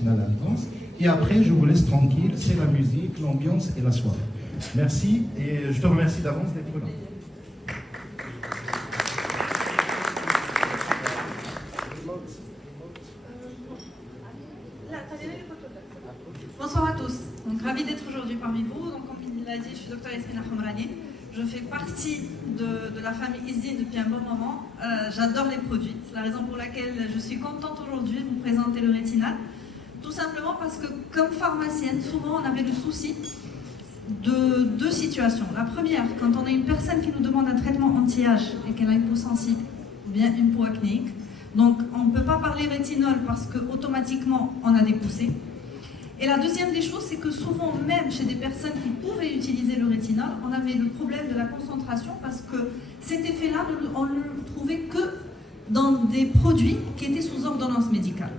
rétinal intense. Et après, je vous laisse tranquille, c'est la musique, l'ambiance et la soirée. Merci et je te remercie d'avance d'être là. Bonsoir à tous. Donc, ravi d'être aujourd'hui parmi vous. Donc, comme il l'a dit, je suis Dr Yasmina Hamrani. Je fais partie de la famille Izdin depuis un bon moment. J'adore les produits. C'est la raison pour laquelle je suis contente aujourd'hui de vous présenter le rétinal. Tout simplement parce que, comme pharmacienne, souvent on avait le souci de deux situations. La première, quand on a une personne qui nous demande un traitement anti-âge et qu'elle a une peau sensible ou bien une peau acnéique. Donc, on ne peut pas parler rétinol parce qu'automatiquement, on a des poussées. Et la deuxième des choses, c'est que souvent, même chez des personnes qui pouvaient utiliser le rétinol, on avait le problème de la concentration parce que cet effet-là, on ne le trouvait que dans des produits qui étaient sous ordonnance médicale.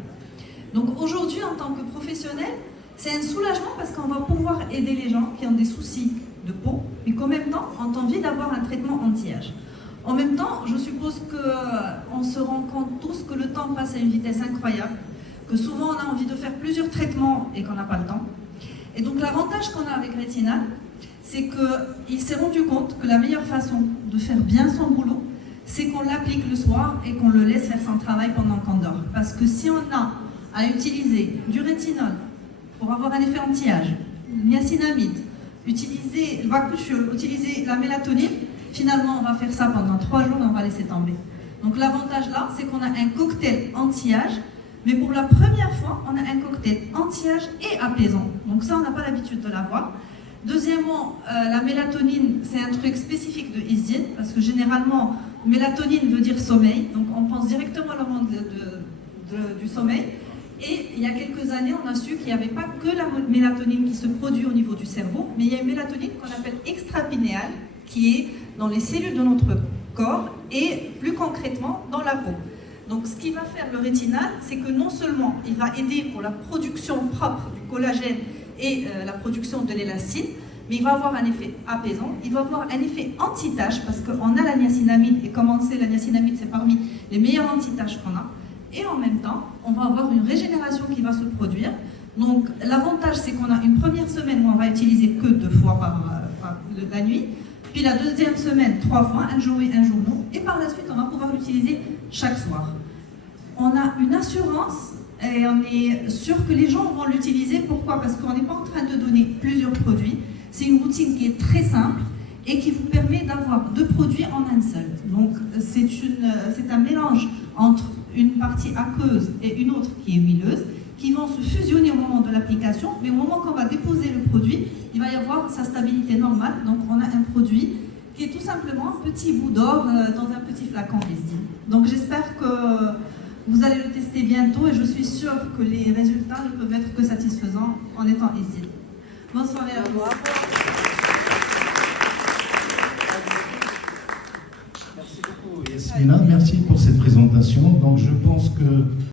Donc aujourd'hui, en tant que professionnel, c'est un soulagement parce qu'on va pouvoir aider les gens qui ont des soucis de peau, mais qu'en même temps, ont envie d'avoir un traitement anti-âge. En même temps, je suppose qu'on se rend compte tous que le temps passe à une vitesse incroyable, que souvent on a envie de faire plusieurs traitements et qu'on n'a pas le temps. Et donc l'avantage qu'on a avec Rétinal, c'est qu'il s'est rendu compte que la meilleure façon de faire bien son boulot, c'est qu'on l'applique le soir et qu'on le laisse faire son travail pendant qu'on dort. Parce que si on a à utiliser du rétinol pour avoir un effet anti-âge, niacinamide, utiliser le bakuchiol, utiliser la mélatonine, finalement on va faire ça pendant 3 jours et on va laisser tomber. Donc l'avantage là, c'est qu'on a un cocktail anti-âge. Mais pour la première fois, on a un cocktail anti-âge et apaisant. Donc ça, on n'a pas l'habitude de l'avoir. Deuxièmement, la mélatonine, c'est un truc spécifique de Izdin, parce que généralement, mélatonine veut dire sommeil. Donc on pense directement à l'hormone du sommeil. Et il y a quelques années, on a su qu'il n'y avait pas que la mélatonine qui se produit au niveau du cerveau, mais il y a une mélatonine qu'on appelle extrapinéale, qui est dans les cellules de notre corps et plus concrètement dans la peau. Donc ce qui va faire le rétinal, c'est que non seulement il va aider pour la production propre du collagène et la production de l'élastine, mais il va avoir un effet apaisant, il va avoir un effet anti-tache, parce qu'on a la niacinamide, et comme on sait, la niacinamide c'est parmi les meilleurs anti-taches qu'on a, et en même temps, on va avoir une régénération qui va se produire. Donc l'avantage, c'est qu'on a une première semaine où on va utiliser que 2 fois par la nuit, puis la deuxième semaine 3 fois, un jour oui, un jour non, et par la suite on va pouvoir l'utiliser chaque soir. On a une assurance et on est sûr que les gens vont l'utiliser. Pourquoi? Parce qu'on n'est pas en train de donner plusieurs produits. C'est une routine qui est très simple et qui vous permet d'avoir 2 produits en un seul. Donc c'est un mélange entre une partie aqueuse et une autre qui est huileuse, qui vont se fusionner au moment de l'application, mais au moment qu'on va déposer le produit, il va y avoir sa stabilité normale. Donc on a un produit qui est tout simplement un petit bout d'or dans un petit flacon Izdin. Donc j'espère que vous allez le tester bientôt et je suis sûre que les résultats ne peuvent être que satisfaisants en étant Izdin. Bonne soirée à vous. Merci beaucoup Yasmina, merci pour cette présentation. Donc je pense que